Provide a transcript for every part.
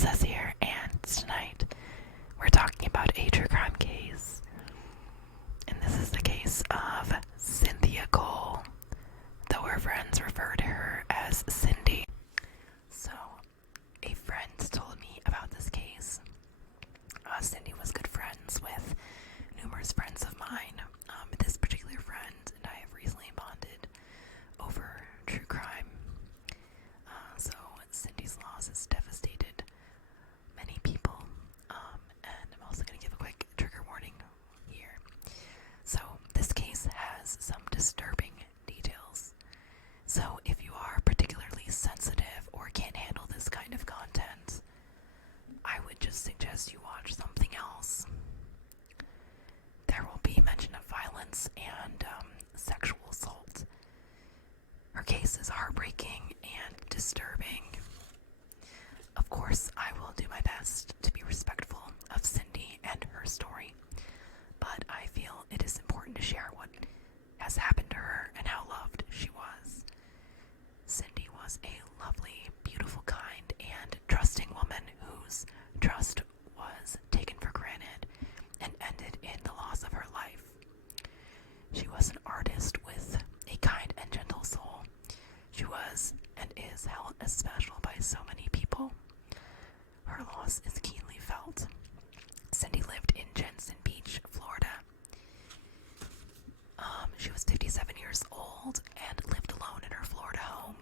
Princess here, and tonight we're talking about a true crime case. And this is the case of Cyndi Cole, though her friends refer to her as Cyndi. So, a friend told me about this case. Cyndi was good friends with numerous friends of mine. This particular friend and I have recently bonded over true crime. So Cyndi's loss has devastated many people, and I'm also going to give a quick trigger warning here. So this case has some disturbing details. So if you are particularly sensitive or can't handle this kind of content, I would just suggest you watch something else. There will be mention of violence and sexual assault. Her case is heartbreaking and disturbing. Of course, I will do my best to be respectful of Cyndi and her story, but I feel it is important to share what has happened to her and how loved she was. Cyndi was a lovely, beautiful, kind, and trusting woman whose trust was taken for granted and ended in the loss of her life. She was an artist with a kind and gentle soul. She was and is held as special by so many people. Her loss is keenly felt. Cyndi lived in Jensen Beach, Florida. She was 57 years old and lived alone in her Florida home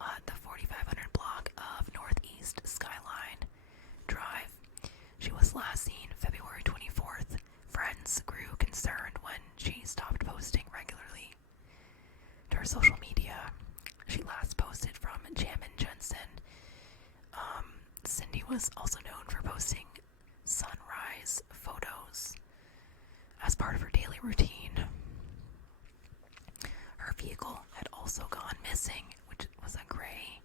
on the 4500 block of Northeast Skyline Drive. She was last seen February 24th. Friends grew concerned when she stopped posting regularly to her social media. She last posted from Jammin' Jensen. Cyndi was also known for posting sunrise photos as part of her daily routine. Her vehicle had also gone missing, which was a gray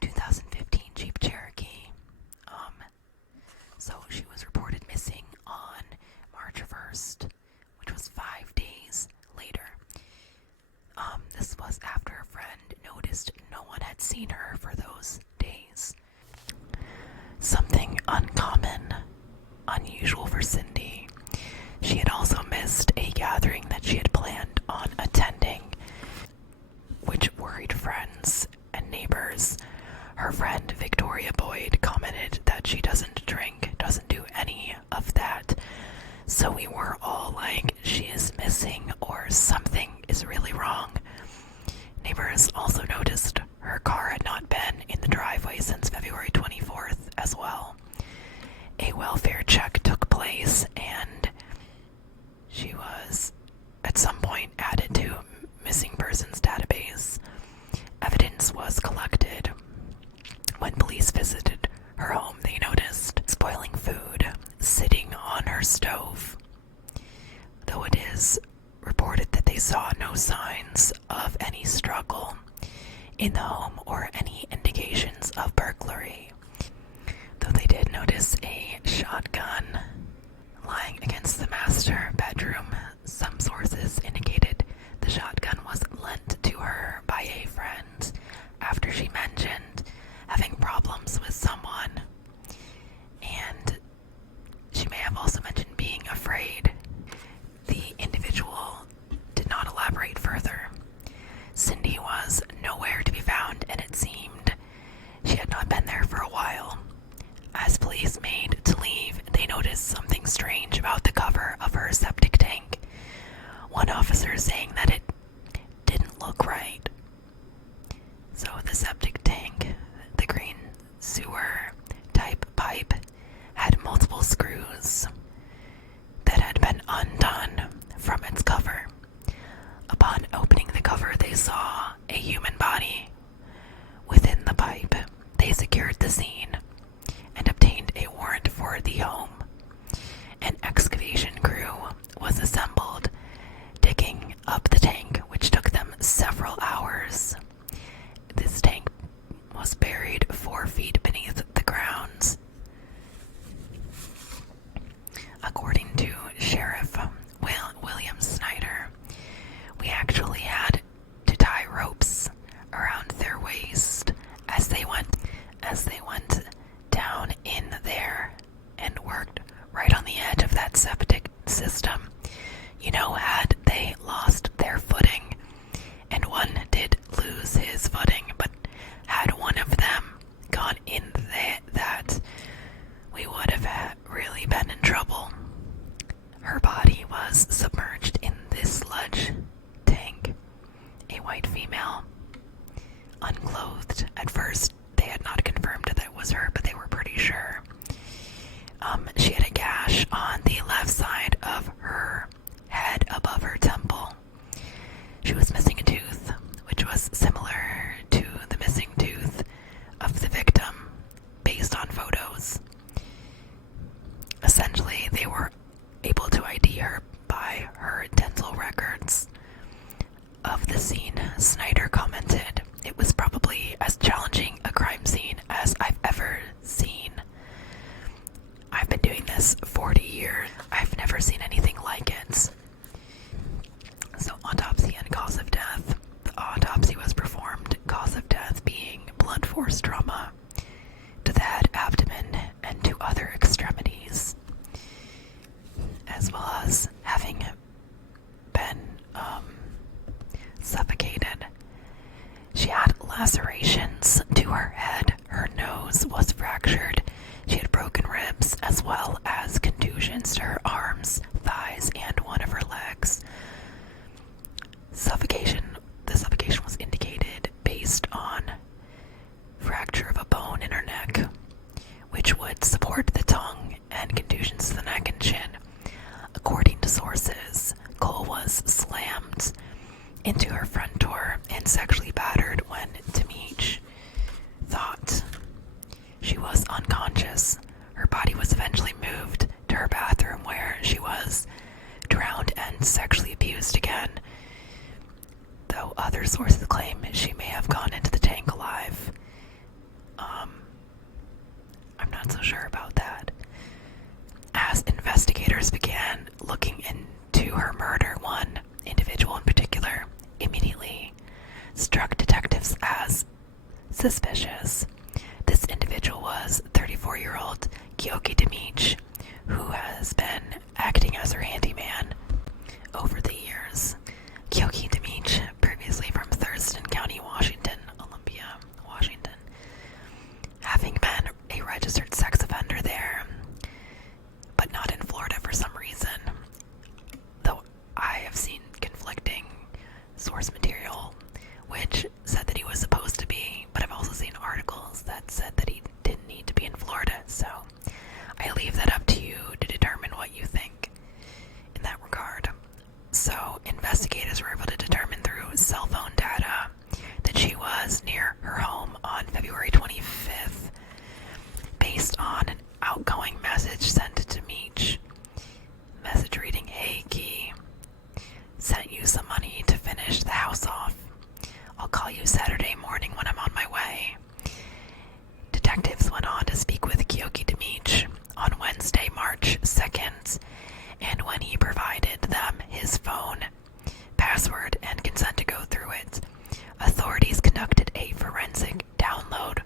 2015 Jeep Cherokee. So she was reported missing on March 1st, which was 5 days later. This was after a friend noticed no one had seen her for those days. Something uncommon, unusual for Cyndi. She had also missed a gathering that she had planned on attending, which worried friends and neighbors. Her friend Victoria Boyd commented that she doesn't drink, doesn't do any of that. So we were all like, she is missing or something is really wrong. Neighbors also noticed her car had not been in the driveway since February 24th as well. A welfare check took place and she was at some point added to missing persons database. Evidence was collected. When police visited her home, they noticed spoiling food sitting on her stove. Though it is reported that they saw no signs of any struggle in the home or any indications of burglary. Though they did notice a shotgun lying against the master bedroom. Some sources indicated the shotgun was lent to her by a friend after she mentioned having problems with someone. And she may have also mentioned being afraid. The individual did not elaborate further. Cyndi was nowhere to be found, and it seemed she had not been there for a while. As police made to leave, they noticed something strange about the cover of her septic tank. One officer saying that it didn't look right. So the septic tank, the green sewer type pipe, had multiple screws that had been undone from its cover. Upon opening the cover, they saw a human body within the pipe. They secured the scene and obtained a warrant for the home. An excavation crew was assembled, digging up the tank, which took them several hours. This tank was buried 4 feet beneath the ground. According to Sheriff William Snyder, we actually had to tie ropes around their waist as they went down female, unclothed. At first, they had not confirmed that it was her, but they were pretty sure. She had a gash on the left side of her head above her temple. She was missing a tooth, which was similar to the missing tooth of the victim based on photos. Essentially, they were able to ID her by her dental records of the scene. Snyder commented, "It was probably as challenging a crime scene as I've ever seen. I've been doing this 40 years. I've never seen anything like it." So, autopsy and cause of death. The autopsy was performed, cause of death being blunt force trauma to the head, abdomen, and to other extremities, as well as having been suffocated. She had lacerations to her head, her nose was fractured, she had broken ribs, as well as contusions to her arms, thighs, and one of her legs. The suffocation was indicated based on fracture of a bone in her neck, which would support the tongue, and contusions to the neck and chin. According to sources, Cole was slammed into her front door and sexually battered when Demich thought she was unconscious. Her body was eventually moved to her bathroom, where she was drowned and sexually abused again, though other sources claim she may have gone into the tank alive. I'm not so sure about that. As investigators began looking into her murder, one individual in particular immediately struck detectives as suspicious. This individual was 34-year-old Demich, who has been acting as her handyman over the years. Demich, previously from Thurston County, Washington, Olympia, Washington, having been a registered sex offender there, but not in Florida for some reason, though I have seen conflicting source material which said that he was supposed to be, but I've also seen articles that said that he didn't need to be in Florida, so I leave that up to you to determine what you think in that regard. So, investigators were able to determine through cell phone data that she was near her home on February 25th, based on an outgoing message sent to Demich. Message reading, "Hey Key, sent you some money to finish the house off. I'll call you Saturday morning when I'm on my way." Detectives went on to speak with Demich on Wednesday, March 2nd, and when he provided them his phone, password, and consent to go through it, authorities conducted a forensic download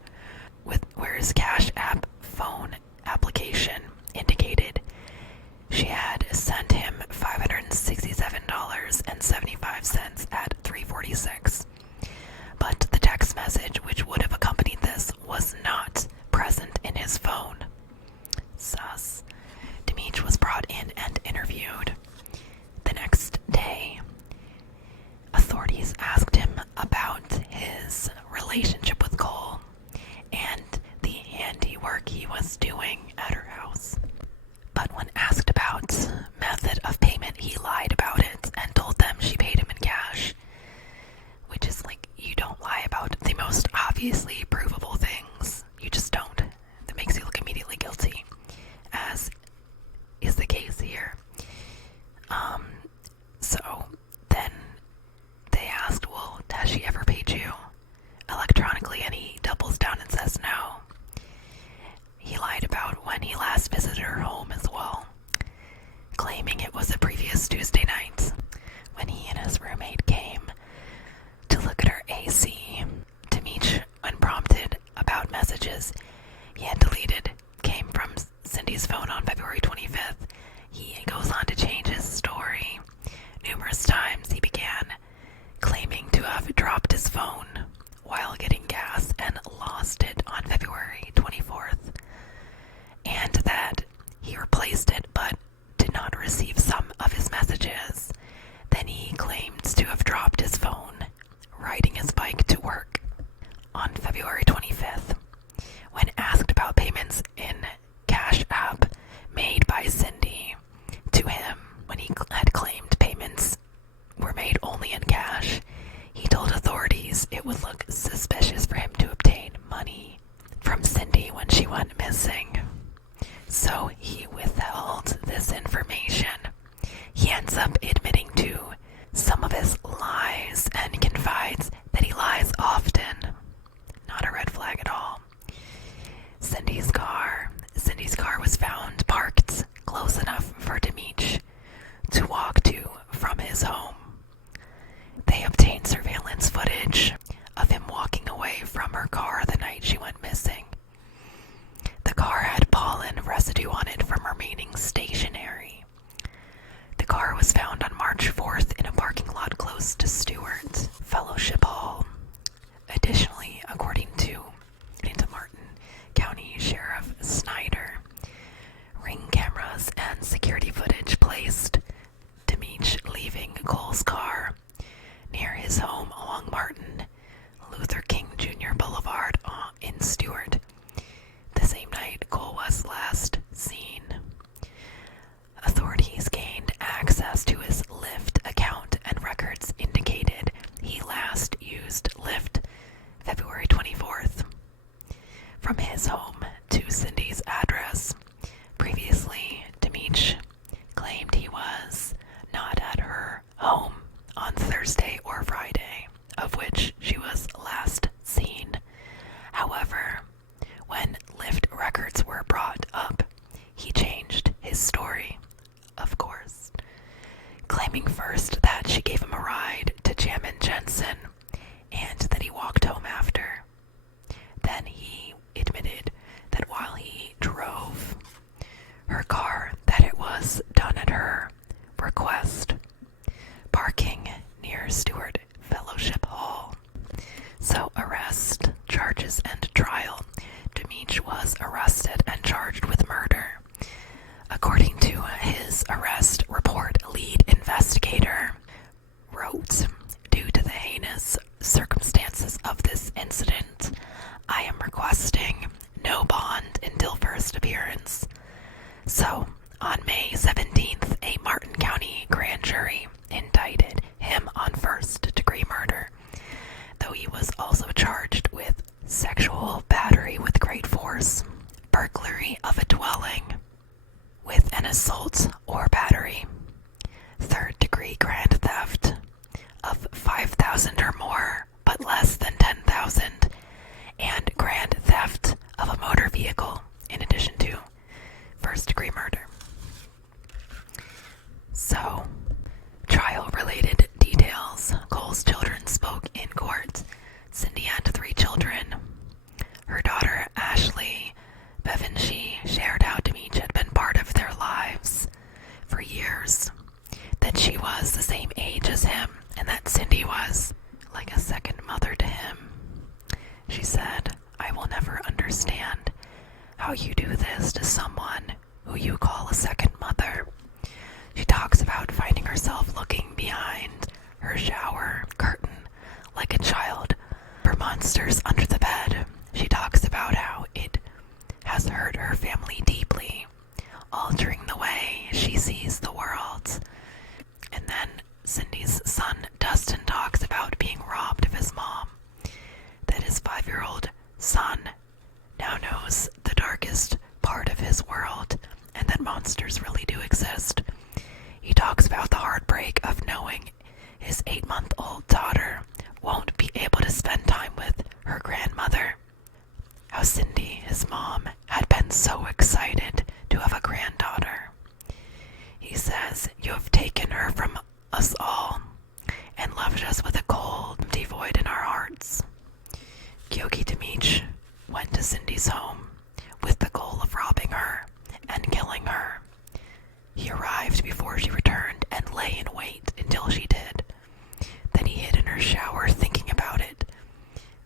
where his Cash App phone application indicated she had sent him $567.75 at 3:46. But the text message which would have accompanied this was not present in his phone. Sus. Demich was brought in and interviewed. The next day, authorities asked him about his relationship with Cole and the handiwork he was doing at her house. But when asked about method of payment, he lied about it and told them she paid him in cash. Which is like, you don't lie about the most obviously provable things. You just don't. That makes you look immediately guilty, as is the case here. So then they asked, well, has she ever paid you electronically? And he doubles down and says no. He lied about when he last visited her home as well, claiming it was a previous Tuesday night when he and his roommate came to look at her AC. Demich, unprompted about messages he had deleted, came from Cyndi's phone on February 25th. He goes on to change his story. Numerous times he began claiming to have dropped his phone while getting gas and lost it on February 24th, and that he replaced it but did not receive some of his messages. Then he claims to have it would look suspicious for him to obtain money from Cyndi when she went missing. So he withheld this information. He ends up admitting to some of his lies and confides that he lies often. Not a red flag at all. Cyndi's car was found parked close enough for Demich to walk to from his home. They obtained surveillance footage of him walking away from her car the night she went missing. The car had pollen residue on it from remaining stationary. The car was found on March 4th in a parking lot close to Stewart Fellowship Hall. Additionally, according to Martin County Sheriff Snyder, ring cameras and security footage placed Demich leaving Cole's car near his home along Martin Luther King Jr. Boulevard in Stewart, the same night Cole was last seen. Authorities gained access to his Lyft account, and records indicated he last used Lyft February 24th. From his home to Cyndi's address. Previously, Demich claimed he was not at her home on Thursday or Friday, of which she was last seen. However, when Lyft records were brought up, he changed his story, of course, claiming first that she gave him a ride to Jam and Jensen and that he walked home after. Then he admitted that while he drove her car, that it was done at her request, parking near Stewart Fellowship Hall. So arrest, charges, and trial. Demich was arrested and charged with murder. According to his arrest report, lead investigator wrote, "Due to the heinous circumstances of this incident, I am requesting no bond until first appearance." So, on May 17th, a Martin County grand jury indicted him on first-degree murder, though he was also charged with sexual battery with great force, burglary of a dwelling with an assault or battery, third-degree grand theft of $5,000 or more, but less than $10,000, and grand theft of a motor vehicle, in addition to first-degree murder. So, trial-related details. Cole's children spoke in court. Cyndi had 3 children. Her daughter, Ashley Bevanshi, shared how Demich had been part of their lives for years, that she was the same age as him, and that Cyndi was like a second mother to him. She said, "I will never understand how you do this to someone who you call a second mother." She talks about finding herself looking behind her shower curtain like a child for monsters under the bed. She talks about how it has hurt her family deeply, altering the way she sees the world. And then Cyndi's son Dustin talks about being robbed of his mom, that his 5-year-old son now knows the darkest part of his world, and that monsters really do exist. He talks about the heartbreak of knowing his 8-month-old daughter won't be able to spend time with her grandmother. How Cyndi, his mom, had been so excited to have a granddaughter. He says, "You have taken her from us all and left us with a cold, empty void in our hearts." Gyogi Demich went to Cyndi's home with the goal of robbing her and killing her. He arrived before she returned and lay in wait until she did. Then he hid in her shower thinking about it.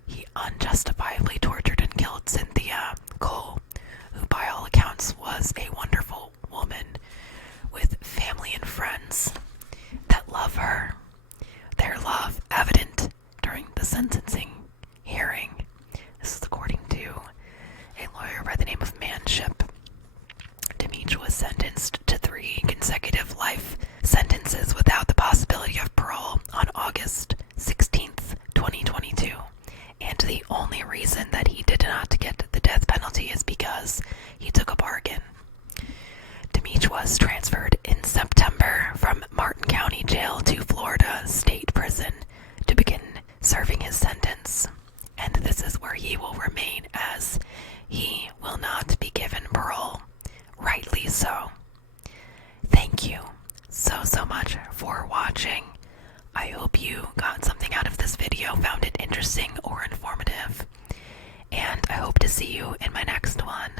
He unjustifiably tortured and killed Cynthia Cole, who by all accounts was a wonderful woman with family and friends that love her. Their love evident during the sentencing hearing. This is according to a lawyer by the name of Manship. Demich was sentenced to 3 consecutive life sentences without the possibility of parole on August 16th, 2022. the only reason that he did not get the death penalty is because he took a bargain. Demich was transferred in September from Martin County Jail to Florida State Prison to begin serving his sentence, and this is where he will remain, as he will not be given parole. Rightly so. Thank you so much for watching. I hope you got something out of this video, found it interesting or informative, and I hope to see you in my next one.